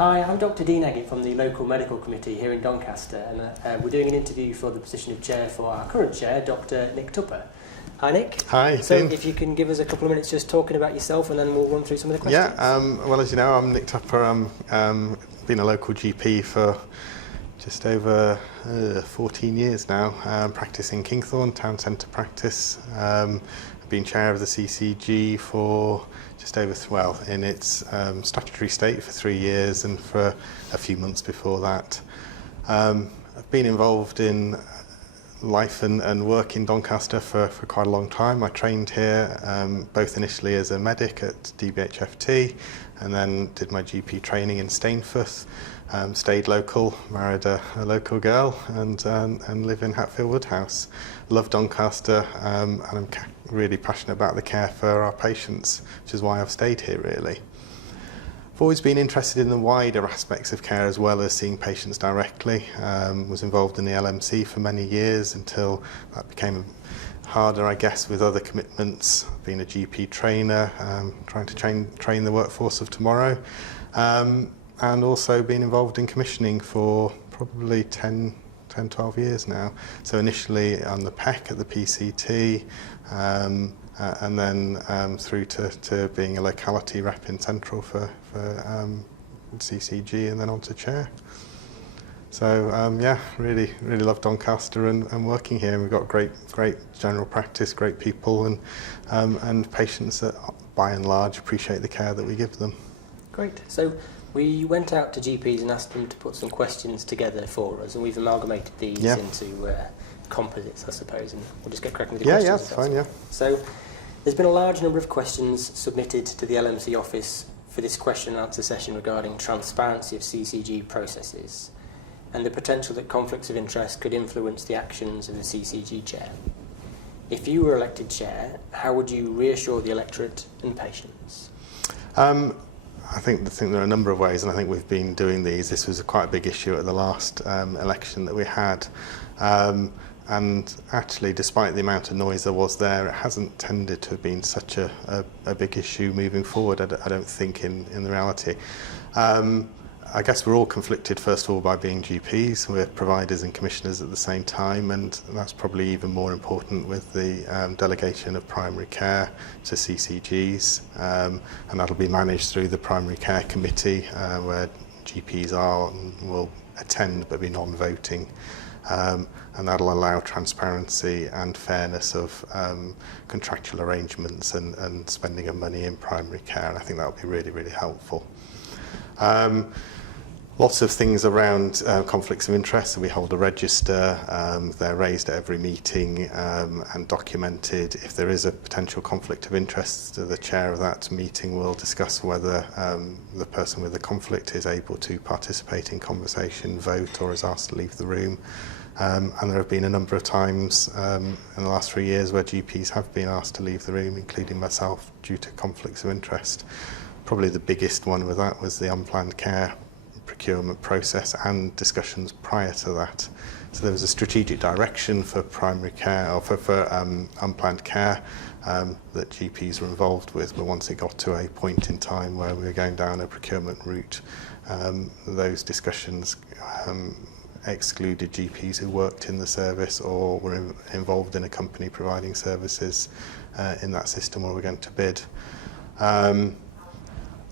Hi, I'm Dr. Dean Eggett from the local medical committee here in Doncaster, and we're doing an interview for the position of chair for our current chair, Dr. Nick Tupper. Hi, Nick. Hi, So Dean. if you can give us a couple of minutes just talking about yourself, and then we'll run through some of the questions. Yeah, well, as you know, I'm Nick Tupper. I'm been a local GP for just over 14 years now, practicing Kingthorne, town centre practice. I've been chair of the CCG for just over, in its statutory state for 3 years, and for a few months before that. I've been involved in life and work in Doncaster for quite a long time. I trained here both initially as a medic at DBHFT and then did my GP training in Stainforth. Stayed local, married a local girl, and live in Hatfield Woodhouse. Love Doncaster, and I'm really passionate about the care for our patients, which is why I've stayed here really. I've always been interested in the wider aspects of care as well as seeing patients directly. Was involved in the LMC for many years until that became harder, I guess, with other commitments. I've been a GP trainer, trying to train the workforce of tomorrow. And also been involved in commissioning for probably 12 years now. So initially on the PEC at the PCT, and then through to being a locality rep in Central for CCG, and then on to chair. So yeah, really love Doncaster and working here. We've got great general practice, great people, and patients that by and large appreciate the care that we give them. Great. So we went out to GPs and asked them to put some questions together for us, and we've amalgamated these into composites, I suppose, and we'll just get cracking with the questions. Yeah, that's fine, yeah. So there's been a large number of questions submitted to the LMC office for this question and answer session regarding transparency of CCG processes and the potential that conflicts of interest could influence the actions of the CCG chair. If you were elected chair, how would you reassure the electorate and patients? I think there are a number of ways, and I think we've been doing these. This was quite a big issue at the last election that we had. And actually, despite the amount of noise there was there, it hasn't tended to have been such a big issue moving forward, I don't think, in the reality. I guess we're all conflicted, first of all, by being GPs. We're providers and commissioners at the same time, and that's probably even more important with the delegation of primary care to CCGs, and that'll be managed through the primary care committee, where GPs will attend but be non-voting, and that'll allow transparency and fairness of contractual arrangements and spending of money in primary care, and I think that'll be really helpful. Lots of things around conflicts of interest. So we hold a register, they're raised at every meeting and documented. If there is a potential conflict of interest, the chair of that meeting will discuss whether the person with the conflict is able to participate in conversation, vote, or is asked to leave the room. And there have been a number of times in the last 3 years where GPs have been asked to leave the room, including myself, due to conflicts of interest. Probably the biggest one with that was the unplanned care procurement process and discussions prior to that. So there was a strategic direction for primary care, or for unplanned care, that GPs were involved with, but once it got to a point in time where we were going down a procurement route, those discussions excluded GPs who worked in the service or were involved in a company providing services in that system where we're going to bid.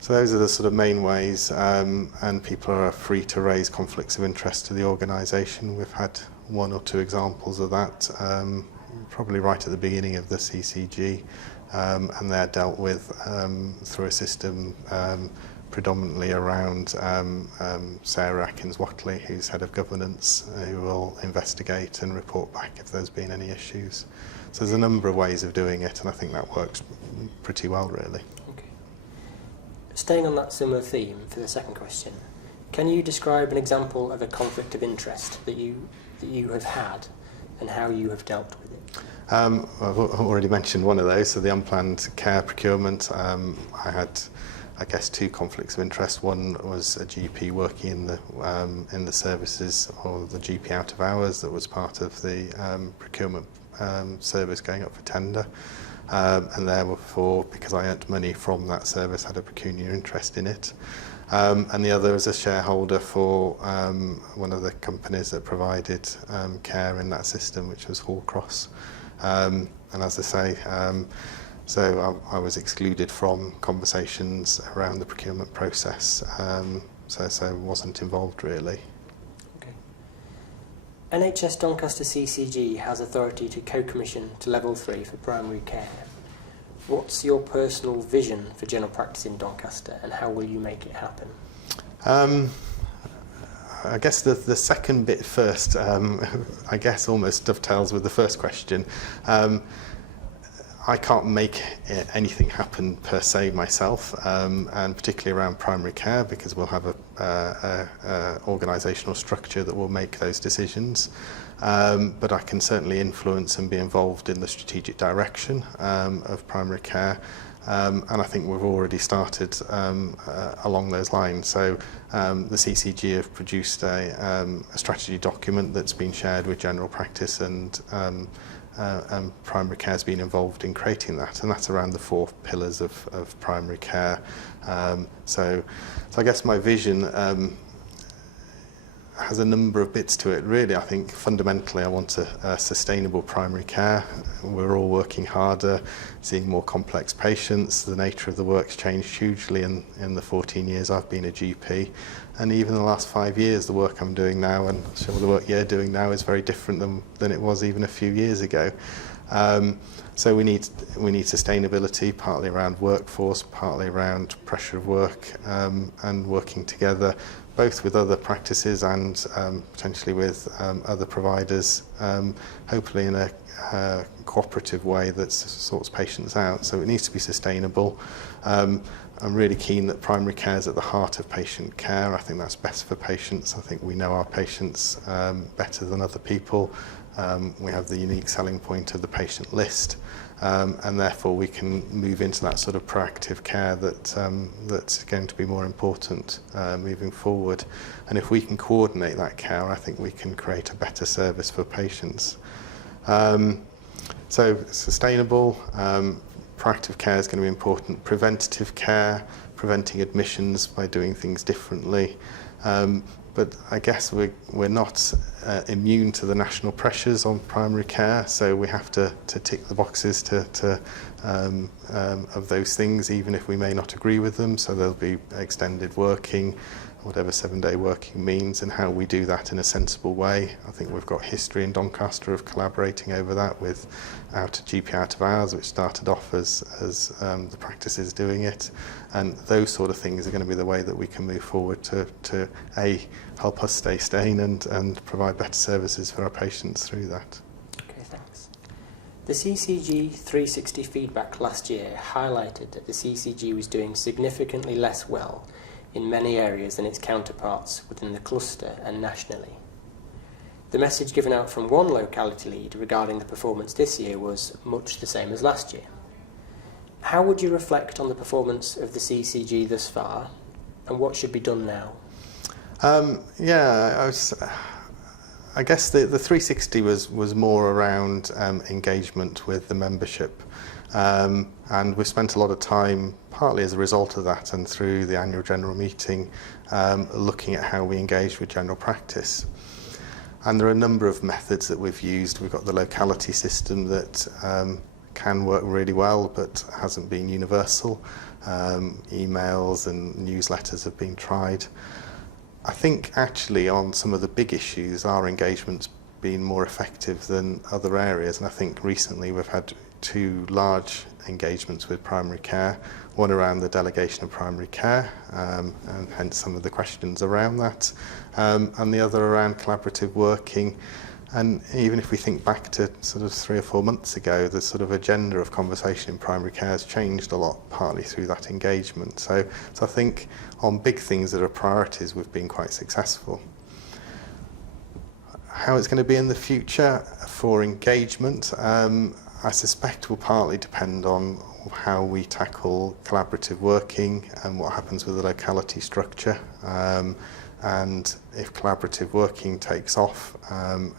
So those are the sort of main ways, and people are free to raise conflicts of interest to the organisation. We've had 1 or 2 examples of that, probably right at the beginning of the CCG, and they're dealt with through a system predominantly around Sarah Atkins-Watley, who's head of governance, who will investigate and report back if there's been any issues. So there's a number of ways of doing it, and I think that works pretty well, really. Staying on that similar theme for the second question, can you describe an example of a conflict of interest that you have had and how you have dealt with it? I've already mentioned one of those, so the unplanned care procurement. I had, I guess, 2 conflicts of interest. One was a GP working in the services, or the GP out of hours, that was part of the procurement service going up for tender. And therefore, because I earned money from that service, had a pecuniary interest in it. and the other as a shareholder for one of the companies that provided care in that system, which was Hallcross. And as I say, so I was excluded from conversations around the procurement process, so wasn't involved really. Okay. NHS Doncaster CCG has authority to co-commission to level 3 for primary care. What's your personal vision for general practice in Doncaster, and how will you make it happen? I guess the second bit first, I guess almost dovetails with the first question. I can't make anything happen per se myself, and particularly around primary care, because we'll have a organisational structure that will make those decisions. But I can certainly influence and be involved in the strategic direction of primary care. And I think we've already started along those lines. So the CCG have produced a strategy document that's been shared with general practice, and primary care has been involved in creating that, and that's around the 4 pillars of primary care. So I guess my vision has a number of bits to it. Really, I think fundamentally I want a sustainable primary care. We're all working harder, seeing more complex patients. The nature of the work's changed hugely in the 14 years I've been a GP. And even in the last 5 years, the work I'm doing now, and some of the work you're doing now, is very different than it was even a few years ago. So we need sustainability, partly around workforce, partly around pressure of work, and working together, both with other practices and potentially with other providers, hopefully in a cooperative way that sorts patients out. So it needs to be sustainable. I'm really keen that primary care is at the heart of patient care. I think that's best for patients. I think we know our patients better than other people. We have the unique selling point of the patient list, and therefore we can move into that sort of proactive care that's going to be more important moving forward. And if we can coordinate that care, I think we can create a better service for patients. So sustainable, proactive care is going to be important. Preventative care, preventing admissions by doing things differently. But I guess we're not immune to the national pressures on primary care, so we have to tick the boxes of those things, even if we may not agree with them. So there'll be extended working, whatever 7-day working means, and how we do that in a sensible way. I think we've got history in Doncaster of collaborating over that with GP out of hours, which started off as the practices doing it, and those sort of things are going to be the way that we can move forward to help us stay sane and provide better services for our patients through that. Okay, thanks. The CCG 360 feedback last year highlighted that the CCG was doing significantly less well in many areas than its counterparts within the cluster and nationally. The message given out from one locality lead regarding the performance this year was much the same as last year. How would you reflect on the performance of the CCG thus far, and what should be done now? I guess the 360 was more around engagement with the membership. And we've spent a lot of time, partly as a result of that and through the annual general meeting, looking at how we engage with general practice. And there are a number of methods that we've used. We've got the locality system that can work really well but hasn't been universal. Emails and newsletters have been tried. I think actually on some of the big issues our engagement's been more effective than other areas, and I think recently we've had 2 large engagements with primary care, one around the delegation of primary care, and hence some of the questions around that, and the other around collaborative working. And even if we think back to sort of 3 or 4 months ago, the sort of agenda of conversation in primary care has changed a lot, partly through that engagement. So I think on big things that are priorities, we've been quite successful. How it's going to be in the future for engagement, I suspect will partly depend on how we tackle collaborative working and what happens with the locality structure. And if collaborative working takes off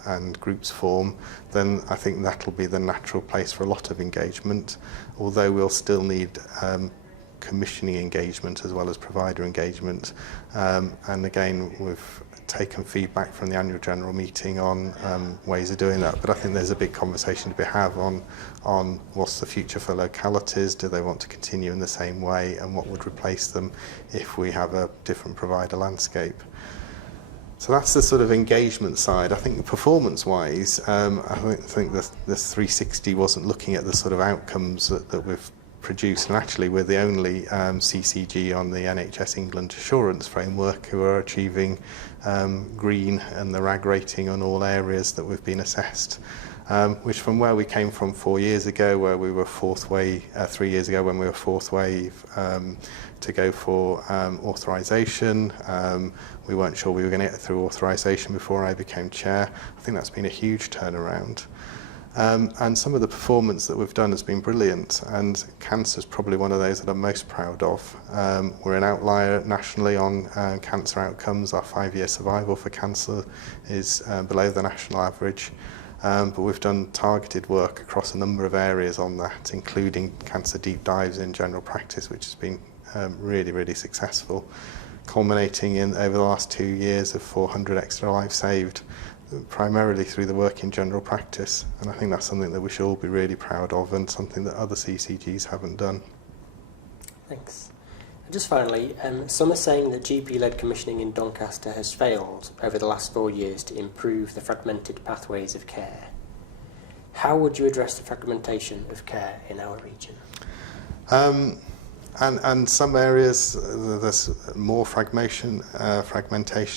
and groups form, then I think that'll be the natural place for a lot of engagement, although we'll still need commissioning engagement as well as provider engagement. And again, we've taken feedback from the annual general meeting on ways of doing that, but I think there's a big conversation to be had on what's the future for localities. Do they want to continue in the same way, and what would replace them if we have a different provider landscape? So that's the sort of engagement side. I think performance-wise, I think the 360 wasn't looking at the sort of outcomes that we've produced, and actually we're the only CCG on the NHS England assurance framework who are achieving green and the RAG rating on all areas that we've been assessed. Which from where we came from 4 years ago, where we were fourth wave, 3 years ago when we were fourth wave, to go for authorisation. We weren't sure we were going to get through authorisation before I became chair. I think that's been a huge turnaround. And some of the performance that we've done has been brilliant, and cancer is probably one of those that I'm most proud of. We're an outlier nationally on cancer outcomes. Our 5-year survival for cancer is below the national average. But we've done targeted work across a number of areas on that, including cancer deep dives in general practice, which has been really, really successful, culminating in over the last 2 years of 400 extra lives saved, primarily through the work in general practice. And I think that's something that we should all be really proud of, and something that other CCGs haven't done. Thanks. And just finally, some are saying that GP-led commissioning in Doncaster has failed over the last 4 years to improve the fragmented pathways of care. How would you address the fragmentation of care in our region? And some areas there's more fragmentation,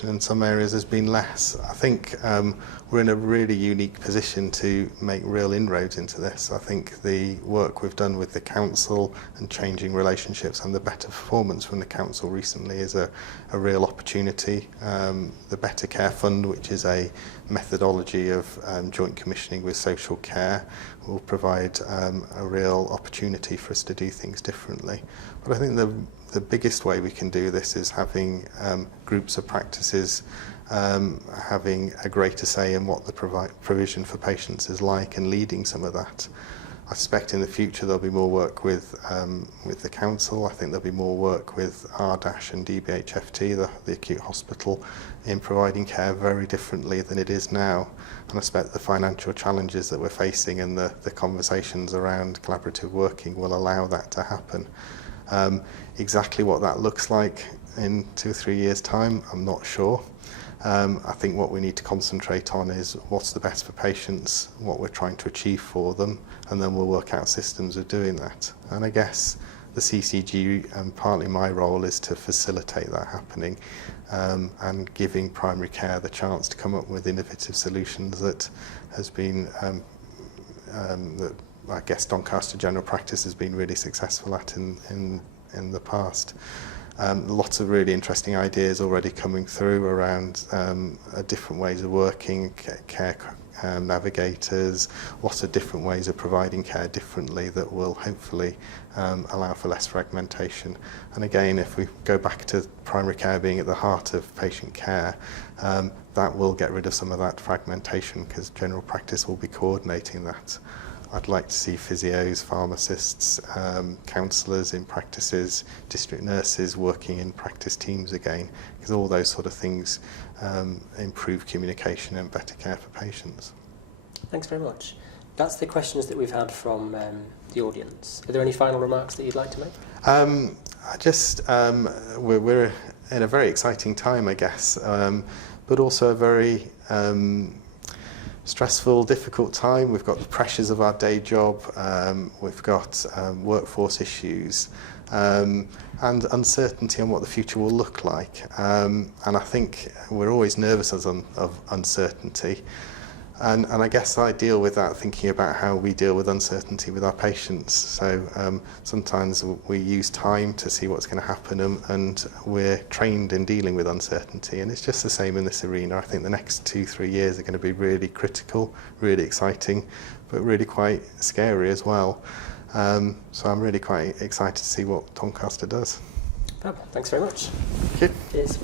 in some areas there's been less. I think we're in a really unique position to make real inroads into this. I think the work we've done with the council and changing relationships and the better performance from the council recently is a real opportunity. The Better Care Fund, which is a methodology of joint commissioning with social care, will provide a real opportunity for us to do things differently. But I think the biggest way we can do this is having groups of practices having a greater say in what the provision for patients is like, and leading some of that. I suspect in the future there'll be more work with the council. I think there'll be more work with RDASH and DBHFT, the acute hospital, in providing care very differently than it is now. And I suspect the financial challenges that we're facing and the conversations around collaborative working will allow that to happen. Exactly what that looks like in 2 or 3 years' time, I'm not sure. I think what we need to concentrate on is what's the best for patients, what we're trying to achieve for them, and then we'll work out systems of doing that. And I guess the CCG, and partly my role, is to facilitate that happening, and giving primary care the chance to come up with innovative solutions that has been, that I guess Doncaster General Practice has been really successful at in the past. Lots of really interesting ideas already coming through around different ways of working, care navigators, lots of different ways of providing care differently that will hopefully allow for less fragmentation. And again, if we go back to primary care being at the heart of patient care, that will get rid of some of that fragmentation, because general practice will be coordinating that. I'd like to see physios, pharmacists, counsellors in practices, district nurses working in practice teams again, because all those sort of things improve communication and better care for patients. Thanks very much. That's the questions that we've had from the audience. Are there any final remarks that you'd like to make? We're in a very exciting time, I guess, but also a very stressful, difficult time. We've got the pressures of our day job, we've got workforce issues, and uncertainty on what the future will look like. And I think we're always nervous of uncertainty. And I guess I deal with that thinking about how we deal with uncertainty with our patients. So sometimes we use time to see what's going to happen, and we're trained in dealing with uncertainty. And it's just the same in this arena. I think the next 2-3 years are going to be really critical, really exciting, but really quite scary as well. So I'm really quite excited to see what Doncaster does. Thanks very much. Thank you. Cheers.